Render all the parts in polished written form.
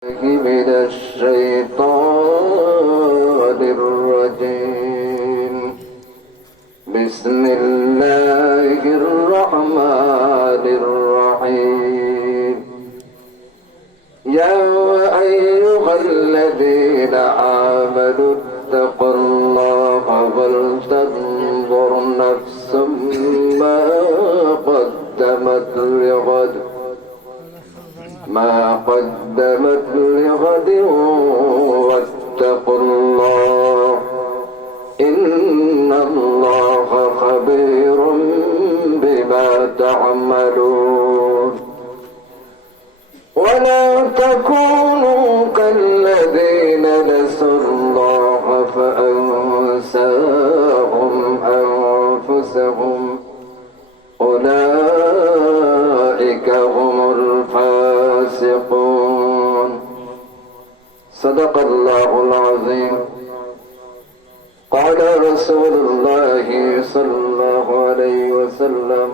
من الشيطان الرجيم. بسم الله الرحمن الرحيم. يا أيها الذين آمنوا اتقوا الله ولتنظر نفس ما قدمت لغد واتقوا الله إن الله خبير بما تعملون. ولا تكونوا كالذين نسوا الله فأنساهم أنفسهم أولئك هم الفاسقون. صدق الله العظيم. قال رسول الله صلى الله عليه وسلم: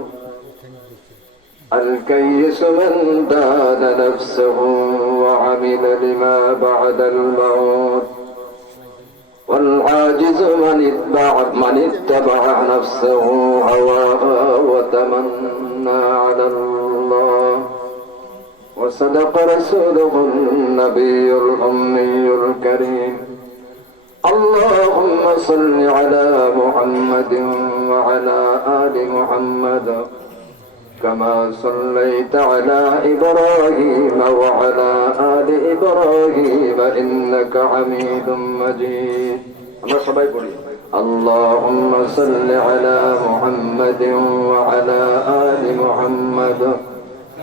الكيس من دان نفسه وعمل لما بعد الموت، والعاجز من اتبع نفسه هواها وتمنى على الله. وصدق رسوله النبي الأمي الكريم. اللهم صل على محمد وعلى آل محمد كما صليت على إبراهيم وعلى آل إبراهيم إنك حميد مجيد. اللهم صل على محمد وعلى آل محمد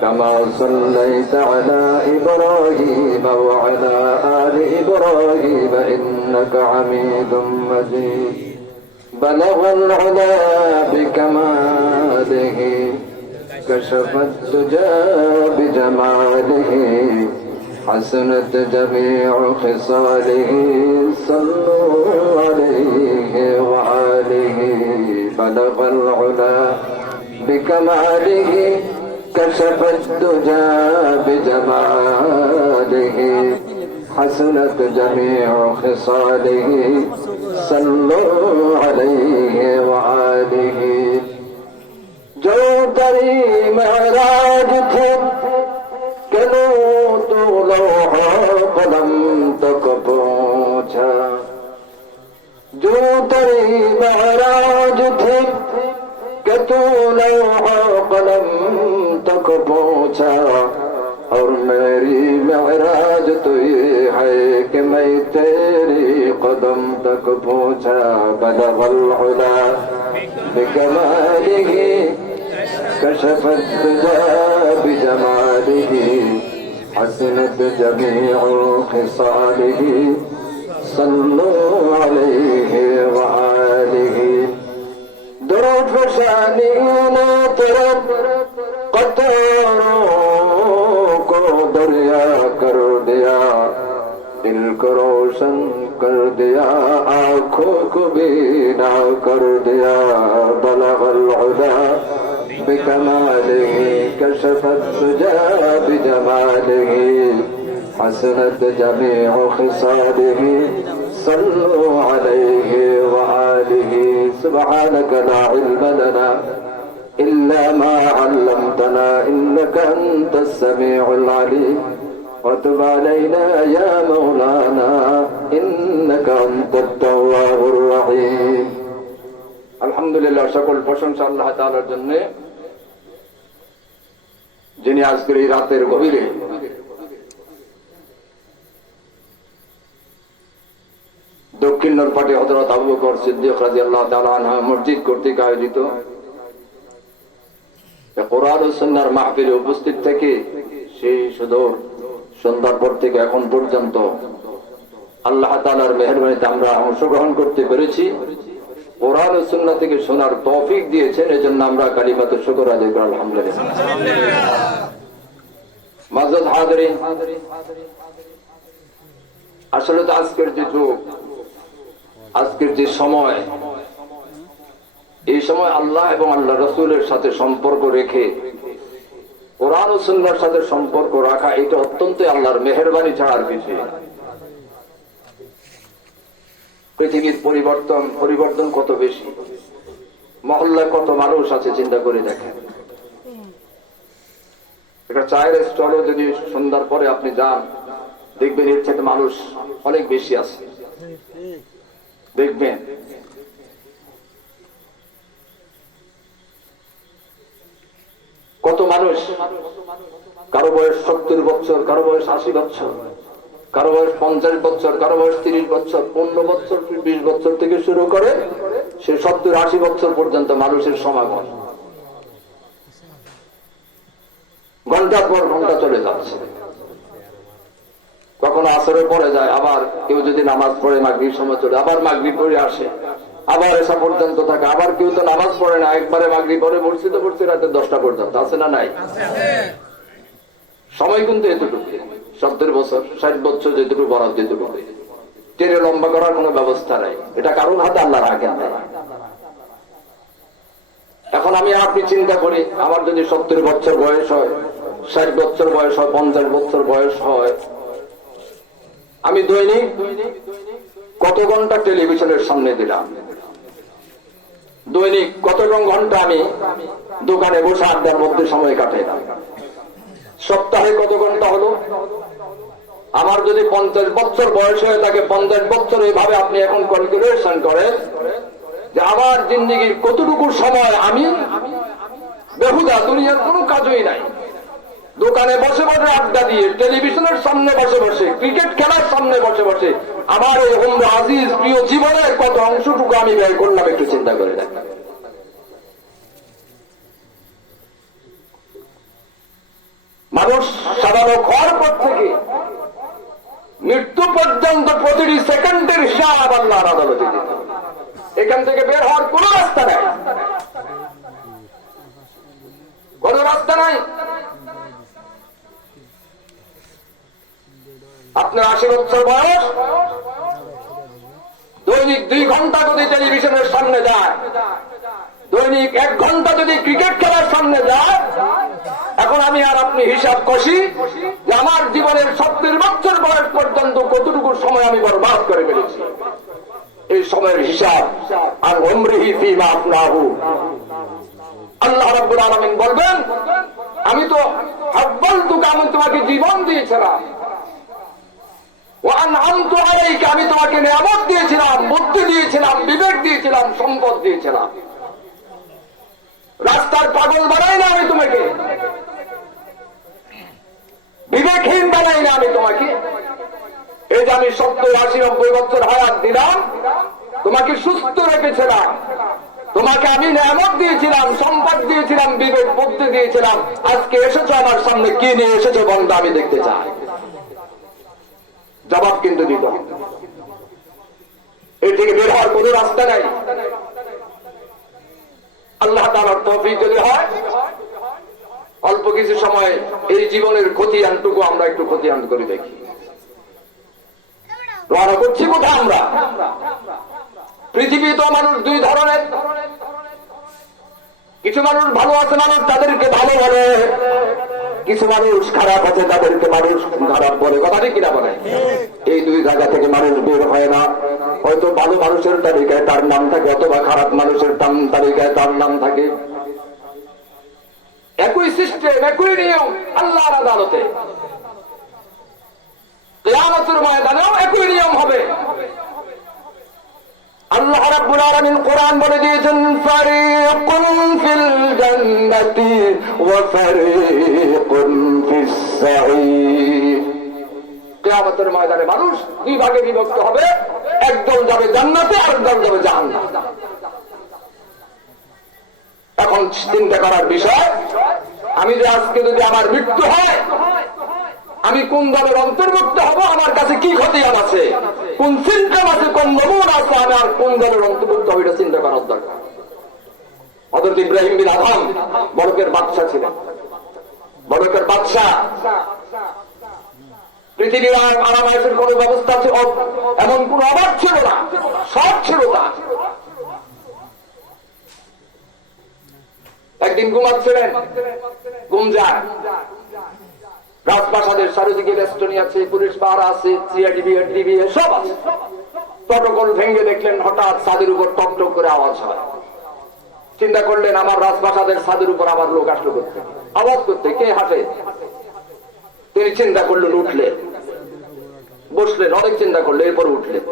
كما صليت على إبراهيم وعلى آل إبراهيم إنك حميد مجيد. بلغ العلا بكماله كشف الدجى بجماله حسنت جميع خصاله صلوا عليه وآله. بلغ العلا بكماله كشف الدجى بجماله حسنت جميع خصاله صلوا عليه وآله. جو تری معراج تھے کلو تو لوح قلم تک پہنچا. جو تری معراج تھے کہ تو لوح قلم تک پہنچا. اور میری معراج تو یہ ہے کہ میں تیری قدم تک پہنچا. بلغ العلا بکمالہ كشف الدجى بجماله حسنت جميع خصاله صلوا عليه وآله. درود فشانی نہ ترد قطاروں کو دریا کر دیا. دل کو روشن کر دیا آنکھوں کو بینا کر دیا. بلغ العلا بكماله كشف الدجى بجماله حسنت جميع خصاله صلوا عليه وآله. سبحانك لا علم لنا إلا ما علمتنا إنك أنت السميع العليم. وتب علينا يا مولانا إنك أنت التواب الرحيم. আলহামদুলিল্লাহ, সকল প্রশংসা আল্লাহ তাআলার জন্য, যিনি আজকের এই রাতের গভীরে দক্ষিণ নরপাটে হযরত আবু বকর সিদ্দিক রাদিয়াল্লাহু তাআলা আনহু মসজিদ কর্তৃক আয়োজিত কোরআন ও সুন্নাহর মাহফিলে উপস্থিত থেকে সেই সুদূর সন্ধ্যার পর থেকে এখন পর্যন্ত আল্লাহ তাআলার মেহেরবানিতে আমরা অংশগ্রহণ করতে পেরেছি। কোরআন ও সুন্নাহ থেকে শোনার তৌফিক দিয়েছেন, এজন্য আমরা কালিমাতুশ শুকর আদায় করি আলহামদুলিল্লাহ। মাযুদ হাজিরিন, আসলে তো আজকের যে যুগ, আজকের যে সময়, এই সময় আল্লাহ এবং আল্লাহ রাসূলের সাথে সম্পর্ক রেখে কোরআন ও সুন্নাহর সাথে সম্পর্ক রাখা এটা অত্যন্ত আল্লাহর মেহেরবানি ছাড়া আর কিছুই না। পৃথিবীর পরিবর্তন কত বেশি, মহল্লায় কত মানুষ আছে চিন্তা করে দেখেন। একটা চায়ের স্টলও যদি সন্ধ্যার পরে আপনি যান, দেখবেন এর সাথে মানুষ অনেক বেশি আছে। দেখবেন কত মানুষ, কারো বয়স 70 বছর, কারো বয়স 80 বছর, কারো বয়স 50 বছর, কারো বয়স 30 বছর, 15 বছর, 20 বছর থেকে শুরু করে সে 70-80 বছর পর্যন্ত মানুষের সমাগম। ঘন্টার পর ঘন্টা চলে যাচ্ছে। কখনো আসরের পরে যায়, আবার কেউ যদি নামাজ পড়ে মাগরিব সময় চলে, আবার মাগরিব পড়ে আসে, আবার এসা পর্যন্ত থাকে। আবার কেউ তো নামাজ পড়ে না, একবারে মাগরিব পড়ে পড়ছে রাতে 10টা পর্যন্ত। আছে না নাই? সময় কিন্তু এতটুকু, 70 বছর 60 বছর যেটুকু বরাদ্দ, যেটুকু টেনে লম্বা করার কোন ব্যবস্থা নাই। এটা কারোর হাতে আল্লাহ রাখেন না। এখন আমি আপনি চিন্তা করি, আমার যদি 70 বছর বয়স হয়, 60 বছর বয়স হয়, 50 বছর বয়স হয়, আমি দৈনিক কত ঘন্টা টেলিভিশনের সামনে দিলাম, দৈনিক কত ঘন্টা আমি দোকানে বসে আড্ডার মধ্যে সময় কাটাইলাম, সপ্তাহে কত ঘন্টা হলো। আমার যদি 50 বছর বয়স হয়ে থাকে, 50 বছর এইভাবে আপনি এখন ক্যালকুলেশন করেন যে আমার জিন্দেগির কতটুকু সময় আমি বেহুদা, দুনিয়ার কোনো কাজই নাই, দোকানে বসে বসে আড্ডা দিয়ে, টেলিভিশনের সামনে বসে বসে, ক্রিকেট খেলার সামনে বসে বসে আমার এই উম্মে আজিজ প্রিয় জীবনের কত অংশটুকু আমি ব্যয় করলাম, একটু চিন্তা করে দেখ। মানুষ সাধারণ ঘর পর থেকে মৃত্যু পর্যন্ত প্রতিটি সেকেন্ডের হিসাব আল্লাহর আদালতে দিতে হবে। এখান থেকে বের হওয়ার কোন রাস্তা নাই, কোন রাস্তা নাই। আপনার 80 বছর বয়স, দৈনিক 2 ঘন্টা যদি টেলিভিশনের সামনে যায়, দৈনিক 1 ঘন্টা যদি ক্রিকেট খেলার সামনে যায়, এখন আমি আর আপনি হিসাব কষি যে আমার জীবনের 70 বছর বয়স পর্যন্ত কতটুকু সময় আমি বরবাদ করে ফেলেছি। এই সময়ের হিসাব আর উমরিহি ফীমা আফনাহু, আল্লাহ রাব্বুল আলামিন বলবেন, আমি তো আব্বালতুকা, আমি তোমাকে জীবন দিয়েছিলাম, ওয়া আনআমতু আলাইকা, আমি তোমাকে নিয়ামত দিয়েছিলাম, বুদ্ধি দিয়েছিলাম, বিবেক দিয়েছিলাম, সম্পদ দিয়েছিলাম। রাস্তার পাগল বানাই না আমি তোমাকে, বিবেকহীন বানাই না আমি তোমাকে। এই যে আমি 70-80-90 বছর হায়াত দিলাম, তোমাকে সুস্থ রেখেছিলাম, তোমাকে আমি নিয়ামত দিয়েছিলাম, সম্পদ দিয়েছিলাম, বিবেক বুদ্ধি দিয়েছিলাম। আজকে এসেছো আমার সামনে, কি নিয়ে এসেছো বন্ধা, আমি দেখতে চাই। জবাব কিন্তু দিব। এই থেকে বের হওয়ার কোন রাস্তা নাই। আল্লাহ তাআলার তৌফিক যদি হয়, অল্প কিছু সময় এই জীবনের খতিয়ানটুকু আমরা একটু খতিয়ান করে দেখি। রওনা করছি কোথায় আমরা? পৃথিবী তো মানুষ 2 ধরনের, কিছু মানুষ ভালো আছে, মানুষ তাদেরকে ভালো বলে, কিছু মানুষ খারাপ আছে, তাদেরকে মানুষ খারাপ বলে। কথাটি কিনা বলে? এই 2 জায়গা থেকে মানুষ বের হয় না। হয়তো ভালো মানুষের তালিকায় তার নাম থাকে, অথবা খারাপ মানুষের তালিকায় তার নাম থাকে। একই সিস্টেম, একই নিয়ম আল্লাহর আদালতে, কিয়ামতের ময়দানেও একই নিয়ম হবে। আল্লাহ রাব্বুল আলামিন কোরআন বলে দিয়েছেন, ফারিকুন ফিল জান্নাতি ওয়া ফারিকুন ফিস সাঈর। কিয়ামতের ময়দানে মানুষ 2 ভাগে বিভক্ত হবে, একদল যাবে জান্নাতে, আরেকদল যাবে জাহান্নামে। এখন চিন্তা করার বিষয়, আমি যে আজকে যদি আমার মৃত্যু হয়, আমি কোন দলের অন্তর্ভুক্ত হব, আমার কাছে কি খতিয়ান আছে, কোন সিনকাম আছে, কোন নমুনা আছে, আমি আর কোন দলের অন্তর্ভুক্ত হবে, এটা চিন্তা করার দরকার। হযরত ইব্রাহিম বিন আদম বড়কের বাদশা ছিলেন, বড়কের বাদশা। পৃথিবীর আরামায়েশের কোন ব্যবস্থা ছিল, এমন কোন অভাব ছিল না, সব ছিল না। একদিন ঘুমাচ্ছিলেন, ঘুম যায়, রাজপ্রাসাদের চারিদিকে বেষ্টনী আছে, পুলিশ পাহারা আছে, সিআইডি সব আছে। প্রটোকল ভেঙে দেখলেন হঠাৎ ছাদের উপর টক টক করে আওয়াজ হয়। চিন্তা করলেন আমার রাজপ্রাসাদের ছাদের উপর আবার লোক আসলো করতে, আওয়াজ করতে, কে হাসে? তিনি চিন্তা করলেন, উঠলেন, বসলেন, অনেক চিন্তা করলেন, এরপর উঠলেন,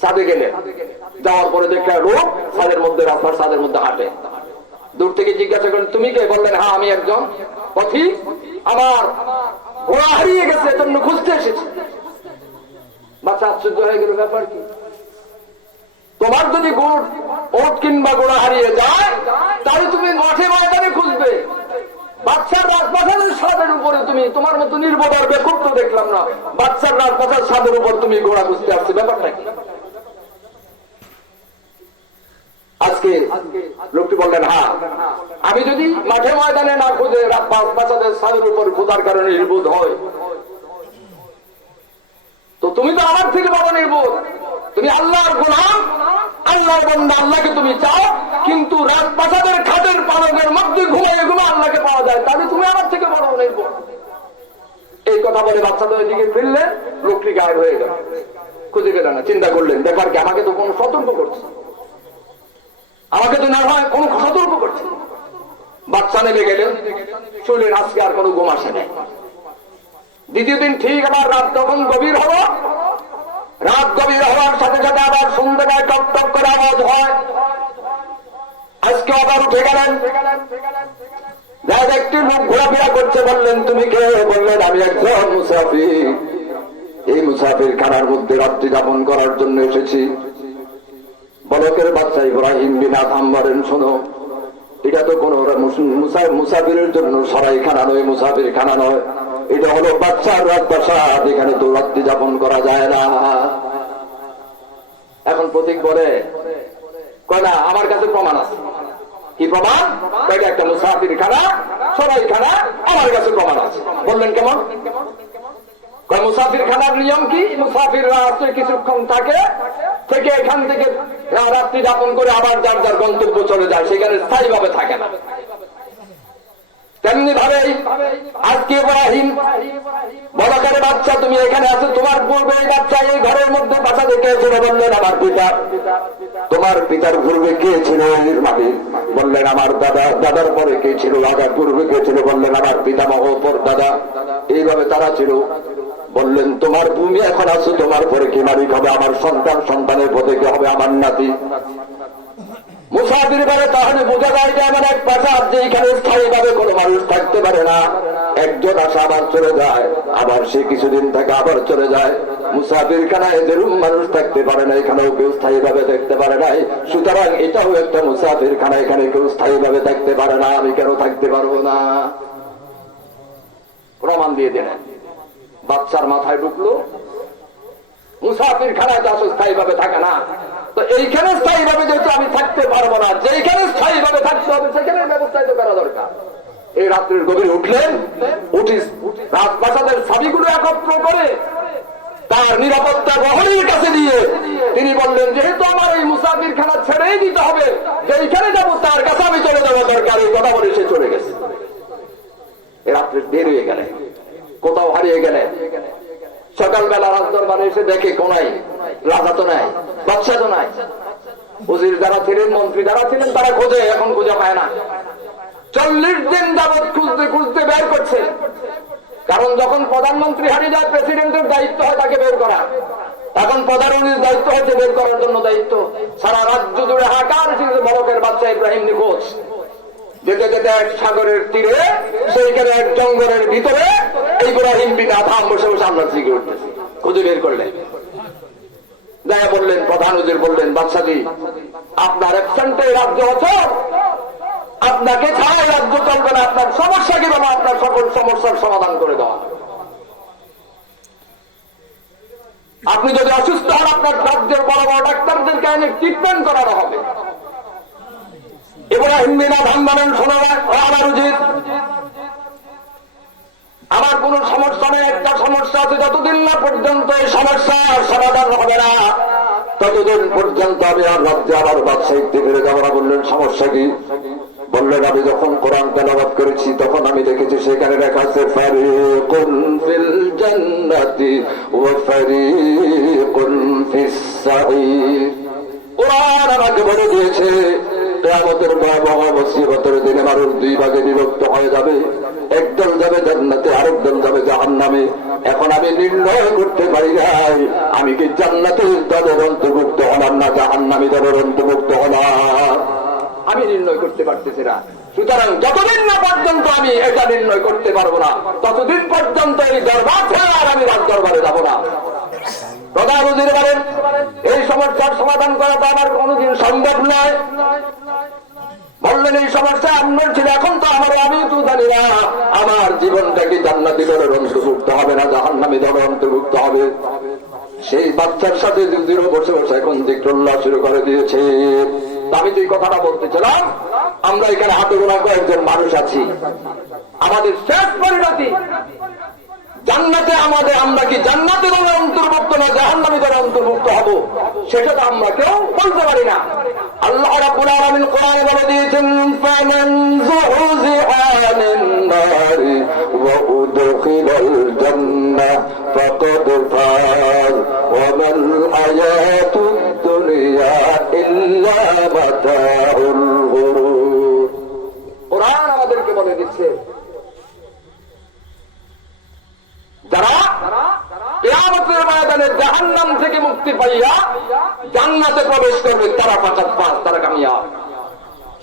ছাদে গেলেন। যাওয়ার পরে দেখলেন লোক ছাদের মধ্যে, রাস্তার ছাদের মধ্যে হাঁটে। দূর থেকে জিজ্ঞাসা করলেন তুমি কে? বললেন হ্যাঁ আমি একজন পথিক, আমার ঘোড়া হারিয়ে গেছে, এজন্য খুঁজতে এসেছি। বাচ্চা আশ্চর্য হয়ে গেল, ব্যাপার কি? তোমার যদি ওট কিংবা ঘোড়া হারিয়ে যায় তাহলে তুমি মাঠে ময়দানে খুঁজবে, বাচ্চার রাজপ্রাসাদের ছাদের উপরে তুমি, তোমার মতো নির্বোধ বেকুব তো দেখলাম না, বাচ্চার রাজপ্রাসাদ ছাদের উপর তুমি ঘোড়া খুঁজতে আসছে, ব্যাপারটা কি? আজকে লোকটি বললেন হ্যাঁ আমি যদি মাঠে ময়দানে না খুঁজে রাজপ্রাসাদের ছাদের উপর খোঁজার কারণে নির্বোধ হয়, তো তুমি তো আমার থেকে বড় নির্বোধ। তুমি আল্লাহর গোলাম, আল্লাহর বান্দা, আল্লাহকে তুমি চাও, কিন্তু রাজপ্রাসাদের খাটের পালকের মধ্যে ঘুমিয়ে ঘুমিয়ে আল্লাহকে পাওয়া যায়, তাহলে তুমি আমার থেকে বড় নির্বোধ। এই কথা বলে বাচ্চাদের দিকে ফিরলেন, লোকটি গায়েব হয়ে গেল, খুঁজে গেল না। চিন্তা করলেন ব্যাপার কি, আমাকে তো কোনো সতর্ক করছে, আমাকে তো না হয় কোনো সতর্ক করছে। বাচ্চা নেমে গেলেন, শুনলেন আজকে আর কোনো ঘুম আসে নাই। দ্বিতীয় দিন ঠিক আবার রাত তখন গভীর হলো, রাত গভীর হওয়ার সাথে সাথে আবার সন্ধ্যায় টক টক করে আওয়াজ হয়। আজকে আবার উঠে গেলেন, একটি লোক ঘোরাফেরা করছে। বললেন তুমি কে? বললেন আমি একজন মুসাফির, এই মুসাফির খানার মধ্যে রাত্রি যাপন করার জন্য এসেছি। বলকের বাচ্চা ইব্রাহিম বিন আদহাম বলেন শোনো, এটা তো কোন মুসাফিরের জন্য সরাই খানা নয়, মুসাফির খানা নয়, এটা হলো বাচ্চার রাজপ্রাসাদ, এখানে তো রাত্রি যাপন করা যায় না। এখন প্রতীক বলে কয় না আমার কাছে প্রমাণ আছে। কি প্রমাণ? এটা একটা মুসাফির খানা, সরাই খানা, আমার কাছে প্রমাণ আছে। বললেন কেমন? মুসাফির খানার নিয়ম কি? মুসাফিররা কিছুক্ষণ থাকে, থেকে এখান থেকে রাত্রি যাপন করে আবার যার যার গন্তব্য চলে যায়, সেখানে স্থায়ীভাবে থাকে না। তেমনি ভাবে আজকে ইব্রাহিম বলকের বাচ্চা তুমি এখানে আছো, তোমার পূর্বে এই বাচ্চা এই ঘরের মধ্যে বাসা দেখে ছিল। বললেন আমার পিতা। তোমার পিতার পূর্বে কে ছিল এর মাটি? বললেন আমার দাদা। দাদার পরে কে ছিল? দাদার পূর্বে কে ছিল? বললেন আমার পিতামহ, পর দাদা। এইভাবে তারা ছিল। বললেন তোমার ভূমি এখন আছো, তোমার পরে কি মালিক হবে? আমার সন্তান, সন্তানের পথে কে হবে? আমার নাতি। মুসাফির বলে তাহলে বোঝা যায় যে এমন এক প্রাসাদ যেখানে স্থায়ীভাবে কোনো মানুষ থাকতে পারে না। একজন আসে আবার চলে যায়, আবার সে কিছুদিন থাকে আবার চলে যায়। মুসাফির খানায় যেরূপ মানুষ থাকতে পারে না, এখানেও কেউ স্থায়ীভাবে থাকতে পারে নাই। সুতরাং এটাও একটা মুসাফির খানা, এখানে কেউ স্থায়ীভাবে থাকতে পারে না, আমি কেন থাকতে পারবো না? প্রমাণ দিয়ে দিলেন। বাচ্চার মাথায় ঢুকলো মুসাফির খানায় তো আসলে স্থায়ীভাবে থাকে না, তো এইখানে স্থায়ীভাবে যেহেতু আমি থাকতে পারবো না, যেখানে স্থায়ীভাবে থাকতে হবে সেখানে ব্যবস্থা তো করা দরকার। এই রাত্রির গভীরে উঠলেন, উঠি রাজপ্রাসাদের চাবিগুলো একত্র করে তার নিরাপত্তা প্রহরীর কাছে দিয়ে তিনি বললেন যেহেতু আমার এই মুসাফির খানা ছেড়েই দিতে হবে, যেখানে যাবো তার কাছে আমি চলে যাওয়া দরকার। এই কথা বলে সে চলে গেছে। এই রাত্রে বের হয়ে গেলে, কোথাও হারিয়ে গেলে। সকালবেলা রাজদরবারে এসে দেখে কোনাই রাজা তো নাই, বাদশা তো নাই। উজির যারা ছিলেন, মন্ত্রী যারা ছিলেন, তারা খোঁজে, এখন খুঁজে পায় না। 40 দিন যাবৎ খুঁজতে খুঁজতে বের করছে। কারণ যখন প্রধানমন্ত্রী হারিয়ে যায়, প্রেসিডেন্টের দায়িত্ব হয় তাকে বের করা। এখন প্রধানমন্ত্রীর দায়িত্ব হচ্ছে বের করার জন্য দায়িত্ব। সারা রাজ্য জুড়ে হাহাকার ছিল, বলকের বাচ্চা ইব্রাহিম নিখোঁজ। যেতে যেতে এক সাগরের তীরে, সেইখানে এক জঙ্গলের ভিতরে ইব্রাহিম বিন আদহাম বসে বসে আল্লাহর জিকির করতেছে। খুঁজে বের করলেন, দেখা বললেন, প্রধান উজির বললেন বাদশাহী আপনার অ্যাবসেন্টে রাজ্য অচল, আপনাকে ছাড়া রাজ্য চলবে না, আপনার সমস্যা কি বাবা? আপনার সকল সমস্যার সমাধান করে দেওয়া। আপনি যদি অসুস্থ হন, আপনার রাজ্যের বড় বড় ডাক্তারদেরকে এনে ট্রিটমেন্ট করানো হবে। ইব্রাহিম বিন আদহাম বলেন শোনো আমার উজির, আমার কোন সমস্যা নেই, একটা সমস্যা আছে, যতদিন না পর্যন্ত এই সমস্যার সমাধান হবে না ততদিন পর্যন্ত আমি আর রাজ্যে আবার বাদশাহিত্য ফিরে যাবো না। বললেন সমস্যা কি? বললেন আমি যখন কোরআন তেলাওয়াত করেছি তখন আমি দেখেছি সেখানে লেখা আছে ফারিকুন ফিল জান্নাতি ওয়া ফারিকুন ফিস সাঈর। কোরআন আমাকে বলে দিয়েছে কিয়ামতের ভয়াবহ মুসিবতের দিনে মানুষ দুই ভাগে বিভক্ত হয়ে যাবে, একদল যাবে জান্নাতে, আরেকদল যাবে জাহান্নামে। এখন আমি নির্ণয় করতে পারি নাই আমি কি জান্নাতের দলের অন্তর্ভুক্ত হলাম না জাহান্নামী দলের অন্তর্ভুক্ত হলাম, আমি নির্ণয় করতে পারতেছি না। সুতরাং যতদিন না পর্যন্ত আমি এটা নির্ণয় করতে পারবো না ততদিন পর্যন্ত এই দরবার ছাড়া আর আমি রাজ দরবারে যাবো না। প্রধান হুজুর বলেন এই সমস্যার সমাধান করা তো আমার কোনোদিন সম্ভব নয়। বললেন এই সমস্যা আপনার ছিল, এখন তো আমি তো জানি না আমার জীবনটা কি জান্নাতি দলের অন্তর্ভুক্ত হবে না জাহান্নামী দলের অন্তর্ভুক্ত হবে। সেই বাচ্চার সাথে যুদ্ধের বসে বসে এখন জিক্রুল্লাহ শুরু করে দিয়েছে। আমি যে কথাটা বলতেছিলাম, আমরা এখানে হাতে গোনা কয়েকজন মানুষ আছি, আমাদের শেষ পরিণতি জান্নাতে আমাদের, আমরা কি জান্নাতের অন্তর্ভুক্ত না জাহান্নামী দলের অন্তর্ভুক্ত হব সেটা তো আমরা কেউ বলতে পারি না। আল্লাহ রাব্বুল আলামিন কোরআনে বলে দিয়েছেন ফামান যুহজিহা আনিন নারি ওয়া উদখিলাল জান্নাহ ফাকাদ ফাজ ওয়া মাল হায়াতুদ দুনিয়া ইল্লা মাতাউল গুরুর। কোরআন আমাদেরকে বলে দিচ্ছে যারা কিয়ামতের ময়দানে জাহান্নাম থেকে মুক্তি পাইয়া জান্নাতে প্রবেশ করবে তারা ফাকাদ ফাজ, তারা কামিয়াব।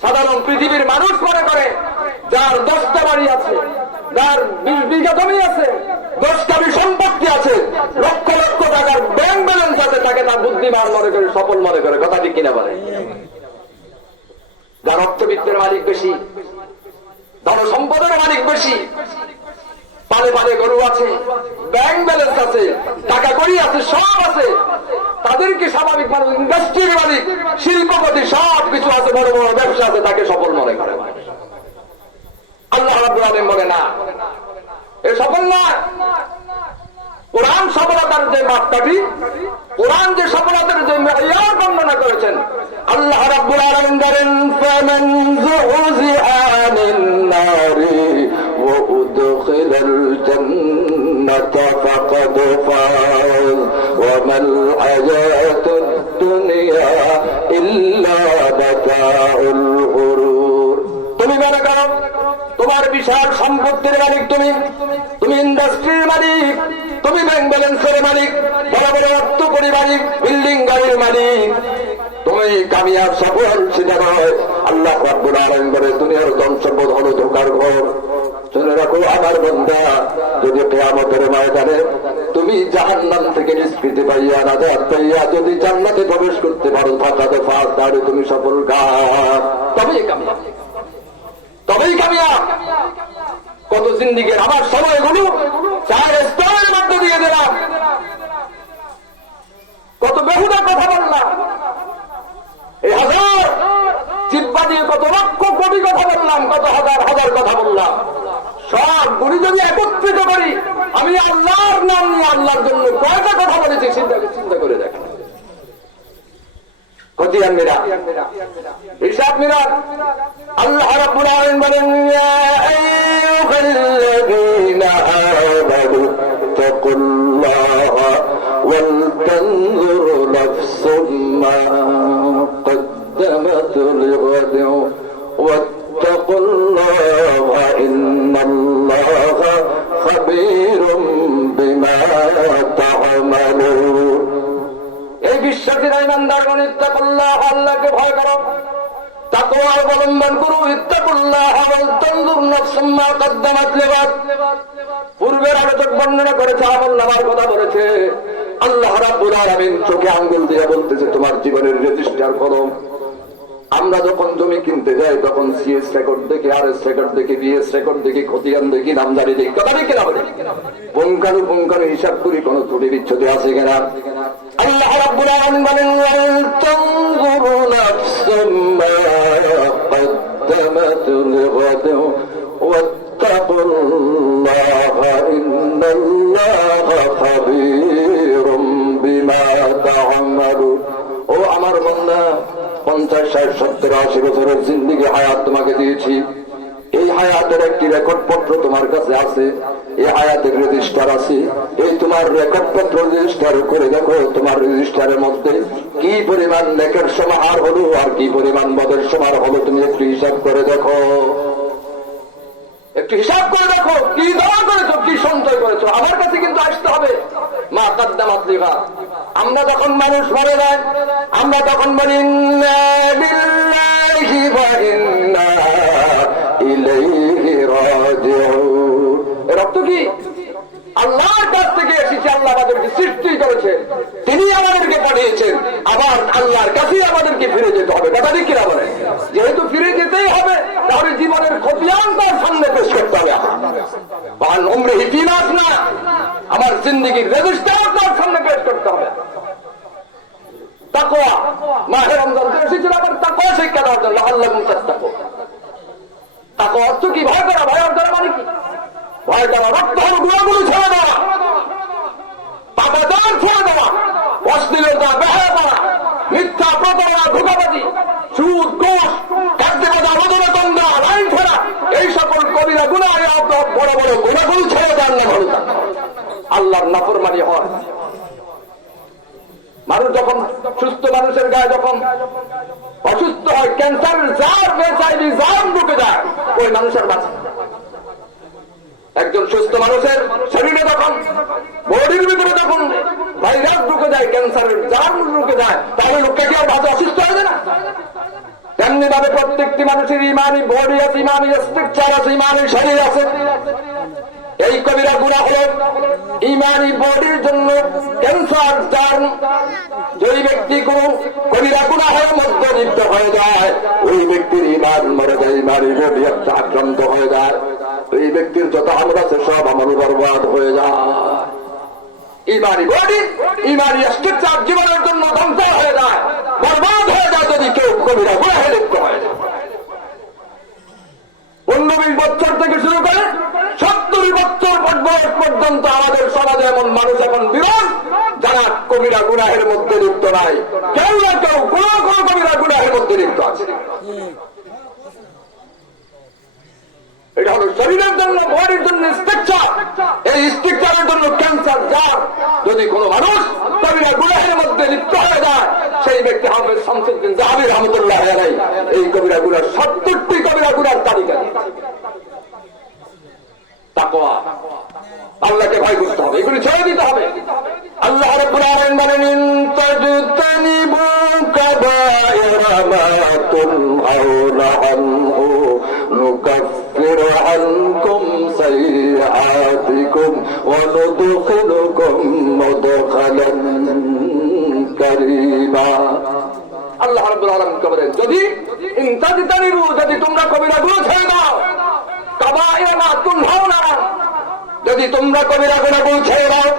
সাধারণ পৃথিবীর মানুষ মনে করে যার 10টা বাড়ি আছে, যার 20 বিঘা জমি আছে, 10টা সম্পত্তি আছে, লক্ষ লক্ষ টাকার ব্যাংক ব্যালেন্স আছে, তাকে তার বুদ্ধিমান মনে করে, সফল মনে করে। কথা ঠিক কিনা বলে? যার অর্থবিত্তের মালিক বেশি, ধন সম্পদের মালিক বেশি, পালে পালে গরু আছে, ব্যাংক ব্যালেন্স আছে, টাকা কড়ি আছে, সব আছে, তাদেরকে স্বাভাবিক মানুষ, ইন্ডাস্ট্রির মালিক, শিল্পপতি সব কিছু আছে, বড় বড় ব্যবসা আছে, তাকে সফল মনে করে। আল্লাহ রাব্বুল আলামিন বলে না, এ সফল না। কোরআন সফলতার যে মাপকাঠি, কোরআন যে সফলতার যে মেয়ার বর্ণনা করেছেন, আল্লাহ রাব্বুল আলামিন বলেন ফামান যুহজিহা আনিন নারি ওয়া উদখিলাল জান্নাতা ফাকাদ ফাজ ওয়া মাল হায়াতুদ দুনিয়া ইল্লা মাতাউল গুরুর। তুমি মনে করো তোমার বিশাল সম্পত্তির মালিক, তুমি ইন্ডাস্ট্রির মালিক, তুমি ব্যাংক ব্যালেন্সের মালিক, বড় বড় অর্থ করি মালিক, বিল্ডিং গাড়ির মালিক, তুমি কামিয়াব সফল সেটা নয়। আল্লাহ রাব্বুল আলামিন বলে দুনিয়ার ধন সম্পদ হলো ধোঁকার ঘর। শুনে রাখো আমার বান্দা, যদি কিয়ামতের ময়দানে তুমি জাহান্নাম থেকে নিষ্কৃতি পাইয়া, নাজাত পাইয়া যদি জান্নাতে প্রবেশ করতে পারো ফাকাদ ফাজ, তাহলে তুমি সফল কাজ, তবেই কামিয়াব, তবেই কামিয়াব। কত জিন্দিগির আমার সময়গুলো 4 স্তরের মধ্যে দিয়ে দিলাম, কত বেহুদা কথা বললাম, এই হাজার জিহ্বা দিয়ে কত লক্ষ কোটি কথা বললাম, কত হাজার হাজার কথা বললাম, সব গুলি যদি একত্রিত করি, আমি আল্লাহর নাম নিয়ে আল্লাহর জন্য কয়টা কথা বলেছি চিন্তা করে দেখেন। খতিয়ান মিরা, হিসাব মিরা। আল্লাহ রাব্বুল আলামিন বলেন ইয়া আইয়ুহাল্লাযীনা আমানু তাকুল্লাহা ওয়াল তানজুর নাফসুম মা قدمت لغد واتقوا الله إن الله خبير بما تعملون। এই বিশ্বাসীরা ইমানদারগণ ইত্তাকুল্লাহ, আল্লাহকে ভয় করো, তাকওয়া অবলম্বন করো। ইত্তাকুল্লাহ ওয়াল তানজুর নাফসুম মা কদ্দামাত লিগাদ। পূর্বের আলোচক বর্ণনা করেছে, আমল নামার কথা বলেছে। আল্লাহ রাব্বুল আলামিন চোখে আঙ্গুল দিয়ে বলতেছে তোমার জীবনের রেজিস্টার করো। আমরা যখন জমি কিনতে যাই তখন সিএস রেকর্ড দেখি, আরএস রেকর্ড দেখি, বিএস রেকর্ড দেখি, খতিয়ান দেখি, নামজারি দেখি, কথা দেখি না বলে পুঙ্খানু হিসাব করি কোন ত্রুটি বিচ্ছুতি আছে কিনা। আল্লাহ রাব্বুল আলামিন বলেন ওয়াল তানজুরু নাফসুম মা কদ্দামাত লিগাদ ওয়াত্তাকুল্লাহা ইন্নাল্লাহা খাবীরুম বিমা তা'মালুন। ও আমার বান্দা, 50, 60, 70, 80 বছরের জিন্দেগি হায়াত তোমাকে দিয়েছি। এই হায়াতের একটি রেকর্ড পত্র তোমার কাছে আছে, এই হায়াতের রেজিস্টার আছে। এই তোমার রেকর্ড পত্র রেজিস্টার করে দেখো, তোমার রেজিস্টারের মধ্যে কি পরিমাণ নেকের সমাহার হলো আর কি পরিমাণ মদের সমাহার হলো, তুমি একটু হিসাব করে দেখো। একটু হিসাব করে দেখো, কি দোয়া করেছো, কি সঞ্চয় করেছো। আমার কাছে কিন্তু আসতে হবে মা কাদ্দামাত লিগা। আমরা যখন মানুষ মরে যায়, আমরা তখন বলি ইন্না লিল্লাহি ওয়া ইন্না ইলাইহি রাজিউন। এর অর্থ কি? আল্লাহর কাছ থেকে এসেছে, আল্লাহ আমাদেরকে সৃষ্টি করেছে, তিনি আমাদেরকে পাঠিয়েছেন, আবার আল্লাহর কাছেই আমাদেরকে ফিরে যেতে হবে। কথা ঠিক কিনা বলে? যেহেতু ফিরে যেতেই হবে, তাহলে জীবনের খতিয়ান তার সামনে পেশ করতে হবে। আমার জিন্দেগির রেজিস্টার তার সামনে পেশ করতে হবে। তাকওয়া, মাহে রমজান এসেছিল আবার তাকওয়া শিক্ষা দেওয়ার জন্য। লাআল্লাকুম তাত্তাকুন। তাকওয়া অর্থ কি? ভয় করা। ভয় অর্থ মানে কি? ভয় করা, রক্ত গুণাগুলো ছেড়ে দেওয়া, পাপাচার ছেড়ে দেওয়া, অশ্লীলতা, বেহায়াপনা, মিথ্যা, প্রতারণা, ধোঁকাবাজি, সুদ, ঘুষ, কার্যবাদ, আলোচনা, তন্দ্রা, লাইন ফেরা, এই সকল কবিরা গুনাহ, বড় বড় গুণাগুলো ছেড়ে দেন না। ভালো থাকা, আল্লাহর নাফরমানি হয়। মানুষ যখন সুস্থ মানুষের গায়ে যখন অসুস্থ হয়, ক্যান্সারের জার, HIV জার্ম ঢুকে যায়, ওই মানুষের বাঁচে। একজন সুস্থ মানুষের শরীরে যখন, বডির ভিতরে যখন ভাইরাস ঢুকে যায়, ক্যান্সারের জার্ম ঢুকে যায়, তাহলে লোকটা কি আর বাঁচা অসুস্থ হয়ে যায় না? তেমনি ভাবে প্রত্যেকটি মানুষের ইমানি বডি আছে, ইমানি স্ট্রাকচার আছে, ইমানি শরীর আছে। এই কবিরা গুনাহ হলো ইমানি বডির জন্য ক্যান্সার জার্ম। যদি ব্যক্তি কোন কবিরা গুনাহের মধ্যে লিপ্ত হয়ে যায়, ওই ব্যক্তির ইমান মরে যায়, ইমানি বডি একটা আক্রান্ত হয়ে যায়, ওই ব্যক্তির যত আমল আছে সব আমল বরবাদ হয়ে যায়। ইমানি বডি, ইমানি স্ট্রাকচার জীবনের জন্য ধ্বংস হয়ে যায়, বরবাদ হয়ে যায় যদি কেউ কবিরা গুনাহে লিপ্ত হয়ে যায়। 19-20 বছর থেকে শুরু করে 70 বছর বয়স পর্যন্ত আমাদের সমাজে এমন মানুষ এখন বিরল, যারা কবিরা গুনাহের মধ্যে লিপ্ত নাই। কেউ না কেউ কোন কোন কবিরা গুনাহের মধ্যে লিপ্ত আছে। এটা হলো শরীরের জন্য, বডির জন্য স্ট্রাকচার। এই স্ট্রাকচারের জন্য ক্যান্সার জার। যদি কোনো মানুষ কবিরা গুনাহের মধ্যে লিপ্ত হয়ে যায়, সেই ব্যক্তি হাফেজ শামসুদ্দিন যাহাবী রাহমাতুল্লাহ আলাইহি এই কবিরা গুনাহ 70টি কবিরা গুনার তালিকা দিয়েছেন। তাকওয়া, আল্লাহকে ভয় করতে হবে, এগুলি ছেড়ে দিতে হবে। আল্লাহ রাব্বুল আলামিন বলেন ইন তাজতানিবু কাবায়িরা মা তুনহাউনা আনহু নুকাফির আনকুম সাইয়্যাতিকুম ওয়া নুদখিলুকুম মুদখালান কারীমা। আল্লাহ রাব্বুল আলামিন বলেন যদি ইন তাজতানিবু, যদি তোমরা কবিরাগুলো ছেড়ে দাও, কাবায়িরা মা তুনহাউনা, যদি তোমরা কবিরা গুনাহগুলো ছেড়ে দাও,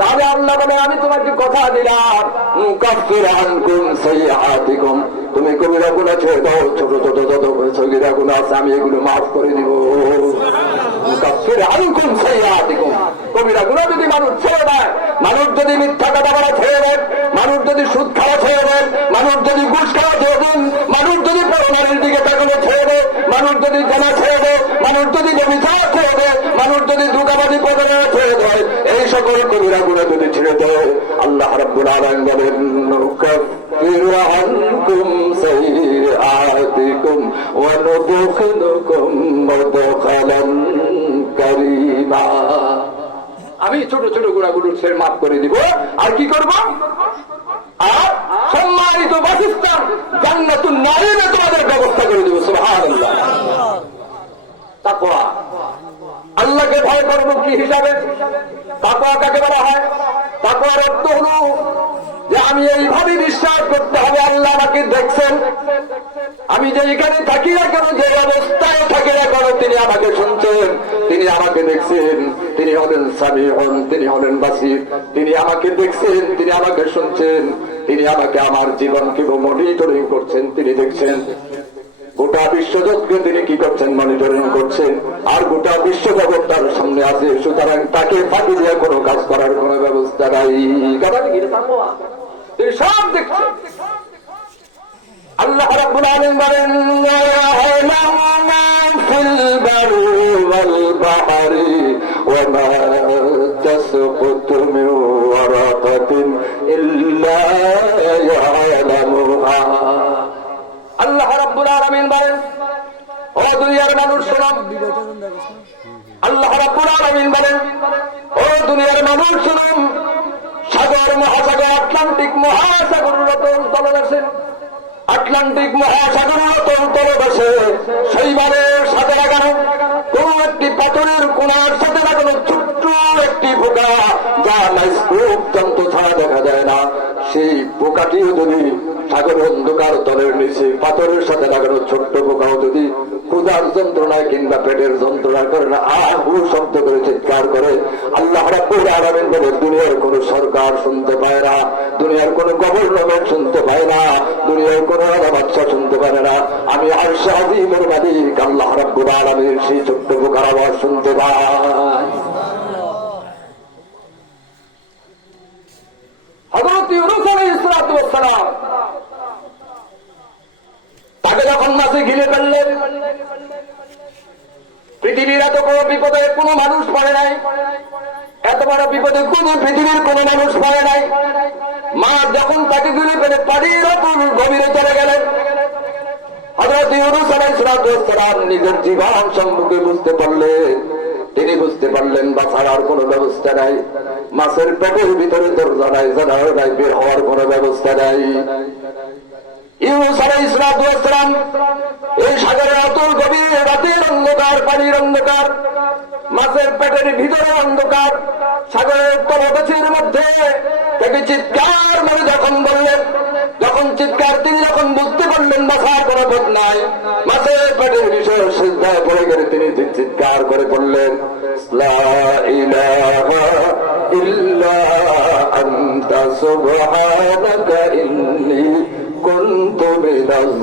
তাহলে আল্লাহ বলে আমি তোমাকে কথা দিলাম নুকাফির আনকুম সাইয়্যাতিকুম, তুমি কবিরা গুনাহ ছেড়ে দাও, ছোট ছোট যত সগীরা গুনাহ আছে আমি এগুলো মাফ করে দিব। নুকাফির আনকুম সাইয়্যাতিকুম, কবিরা গুনাহ যদি মানুষ ছেড়ে দেয়, মানুষ যদি মিথ্যা কথা বলা ছেড়ে দেয়, মানুষ যদি সুদ খাওয়া ছেড়ে দেয়, মানুষ যদি ঘুষ খাওয়া ছেড়ে দেন, মানুষ যদি পরনারীর দিকে তাকানো ছেড়ে দেয়, মানুষ যদি জেনা ছেড়ে দেয়, মানুষ যদি ব্যভিচার ছেড়ে দেয়, মানুষ যদি ধোঁকাবাজি প্রতারণা ছেড়ে দেয়, এই সকল কবিরা গুনাহ যদি ছেড়ে দেয়, আল্লাহ রাব্বুল আলামিন বলেন নুকাফির আনকুম সাইয়্যাতিকুম ওয়া নুদখিলুকুম মুদখালান কারীমা। আমি ছোট ছোট গুনাহগুলো ছেড়ে মাফ করে দিব। আর কি করব? আর সম্মানিত বাসস্থান জান্নাতুন নাঈমে তোমাদের ব্যবস্থা করে দেব। সুবহানাল্লাহ। তাকওয়া, আল্লাহকে ভয় করব কি হিসাবে? তাকওয়া কাকে বলা হয়? তাকওয়ার অর্থ হলো যে আমি এইভাবে বিশ্বাস করতে হবে আল্লাহ আমাকে দেখছেন, আমি যে এখানে থাকি না কেন, যে অবস্থায় থাকি না কেন, তিনি আমাকে শুনছেন, তিনি আমাকে দেখছেন, তিনি হলেন সামিউন, তিনি হলেন বাসির, তিনি আমাকে দেখছেন, তিনি আমাকে শুনছেন, তিনি আমাকে আমার জীবনকে মনিটরিং করছেন, তিনি দেখছেন। গোটা বিশ্বজগৎকে তিনি কি করছেন? মনিটরিং করছেন। আর গোটা বিশ্বজগৎ তার সামনে আছে, সুতরাং তাকে ফাঁকি দিয়ে কোনো কাজ করার কোন ব্যবস্থা নাই। তিনি সব দেখছেন। আল্লাহ রাব্বুল আলামিন বলেন ফিল বারি ওয়াল বাহরি ওয়া মা তাসকুতু মিন ওয়ারাকাতিন ইল্লা ইয়ালামুহা। আল্লাহ রাব্বুল আলামিন বলেন, ও দুনিয়ার মানুষ শোনো। আল্লাহ রাব্বুল আলামিন বলেন, ও দুনিয়ার মানুষ শোনো, সাগর মহাসাগর আটলান্টিক মহাসাগরের তলে বসে, আটলান্টিক মহাসাগরের তলে বসে সেইবারের সাথে লাগানো কোন একটি পাথরের কোনার সাথে লাগানো ছোট্ট একটি পোকা, যা মাইক্রোস্কোপ যন্ত্র ছাড়া দেখা যায় না, সেই পোকাটিও যদি সাগর অন্ধকার তলের নিচে পাথরের সাথে লাগানো ছোট্ট পোকাও যদি ক্ষুধার যন্ত্রণায় কিংবা পেটের যন্ত্রণায় করে না আহু শব্দ করে চিৎকার করে, আল্লাহ রাব্বুল আলামিন বলে দুনিয়ার কোন সরকার শুনতে পায় না, দুনিয়ার কোন গভর্নমেন্ট শুনতে পায় না, দুনিয়ার কোন রাজা বাদশা শুনতে পারে না, আমি আরশে আযীমের মালিক আল্লাহ রাব্বুল আলামিন সেই ছোট্ট পোকার আওয়াজ শুনতে পাই। হযরত ইউনূস আলাইহিস সালাতু ওয়াস সালাম তাকে যখন মাছে ঘিরে ফেললেন, পৃথিবীর এত বড় বিপদে কোনো মানুষ পড়ে নাই, এত বড় বিপদে কোন পৃথিবীর কোন মানুষ পড়ে নাই। মা যখন তাকে ঘিরে ফেলে পানির অতল গভীরে চলে গেলেন, হযরত ইউনূস আলাইহিস সালাতু ওয়াস সালাম নিজের জীবন সম্পর্কে বুঝতে পারলেন, তিনি বুঝতে পারলেন বাঁচার আর কোন ব্যবস্থা নাই, মাছের পেটের ভিতরে দরজা নাই, জানালা নাই, বের হওয়ার কোন ব্যবস্থা নাই। ইউনূস আলাইহিস সালাতু ওয়াস সালাম এই সাগরের অতল গভীর, রাতের অন্ধকার, পানির অন্ধকার, মাছের পেটের ভিতরে অন্ধকার, সাগরের তলদেশের মধ্যে থেকে চিৎকার মানে যখন বললেন, যখন চিৎকার তিনি যখন বুঝতে পারলেন বাঁচার কোনো পথ নাই, মাছের পেটের বিষয়ে সিজদায় পড়ে গেলে তিনি চিৎকার করে বললেন, লা ইলাহা ইল্লা আনতা সুবহানাকা ইন্নী কুনতু মিনাজ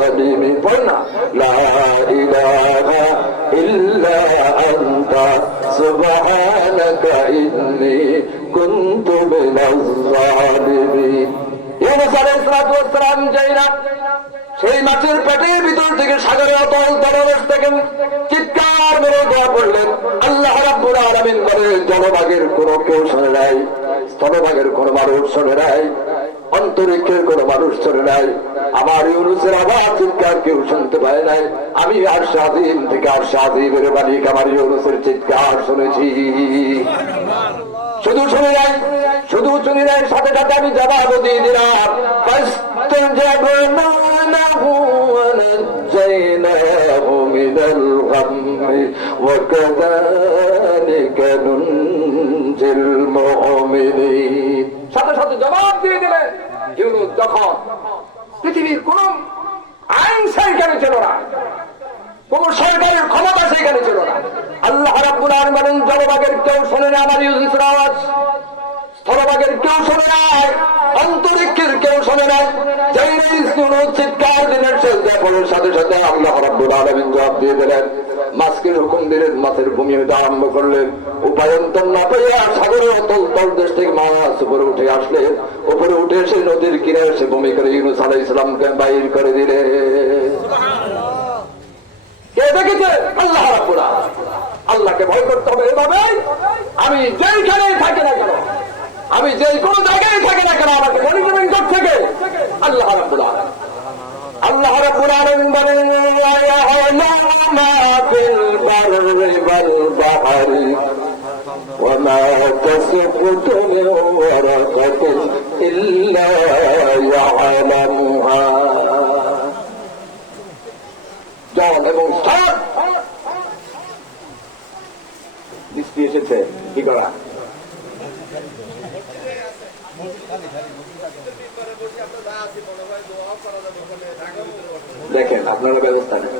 জালিমিন। পড় না, লা ইলাহা ইল্লা আনতা সুবহানাকা ইন্নী কুনতু মিনাজ জালিমিন। ইউনূস আলাইহিস সালাতু ওয়াস সালাম যাইরা সেই মাছের পেটের ভিতর থেকে সাগরের অতল তলদেশ থেকে চিৎকার মেরে দোয়া পড়লেন। আল্লাহ রাব্বুল আলামিন বলে, জলভাগের কোনো কেউ শোনে নাই, স্থলভাগের কোনো মানুষ শোনে নাই, অন্তরিক্ষের কোন মানুষ শোনে নাই, আমার ইউনূসের আওয়াজ চিৎকার কেউ শুনতে পায় নাই, আমি আরশে আযীম থেকে আরশে আযীমের মালিক আমার ইউনূসের চিৎকার শুনেছি। শুধু শুনি নাই, শুধু শুনি নাই, সাথে সাথে আমি জবাব দিয়ে দিলাম, ফাস্তাজাবনা লাহু ওয়া নাজ্জায়নাহু মিনাল গাম্মি ওয়া কাযালিকা নুনজিল মুমিনিন। সাথে সাথে জবাব দিয়ে দিলেন ইউনূস। যখন পৃথিবীর কোন আইন সেখানে ছিল না, কোন সরকারের ক্ষমতা সেখানে ছিল না, আল্লাহ রাব্বুল আলামিন বলেন, জলভাগের কেউ শোনে না আমার ইউনূসের আওয়াজ, স্থলভাগের কেউ শোনে নাই, অন্তরিক্ষের কেউ শোনে নাই। যেই ইউনূস চিৎকার দিলেন, সিজদায় পড়ার সাথে সাথে আল্লাহ রাব্বুল আলামিন জবাব দিয়ে দিলেন, মাছকে হুকুম দিলেন, মাছের ভূমি হতে আরম্ভ করলেন, উপায়ন্তর না পেয়ে সাগরের অতল তলদেশ থেকে মাছ উপরে উঠে আসলেন, উপরে উঠে এসে নদীর কিনারে এসে ভূমি করে ইউনূস আলাইহিস সালামকে বাইর করে দিলেন। কে দেখেছে? আল্লাহ রাব্বুল আলামিন। আল্লাহকে ভয় করতে হবে এভাবে, আমি যেইখানেই থাকি না কেন, আমি যে কোনো জায়গায় থাকি না কেন, আমাকে মনিটরিং করতে থেকে আল্লাহ রাব্বুল আলামিন। আল্লাহ রাব্বুল আলামিন বলেন, ওয়া ইয়া'লামু মা ফিল বাররি ওয়াল বাহরি ওয়া মা তাসকুতু মিন ওয়ারাকাতিন ইল্লা ইয়া'লামুহা। জল এবং সাত বৃষ্টি এসেছে, কি করা? দেখেন আপনারা ব্যবস্থা নেন।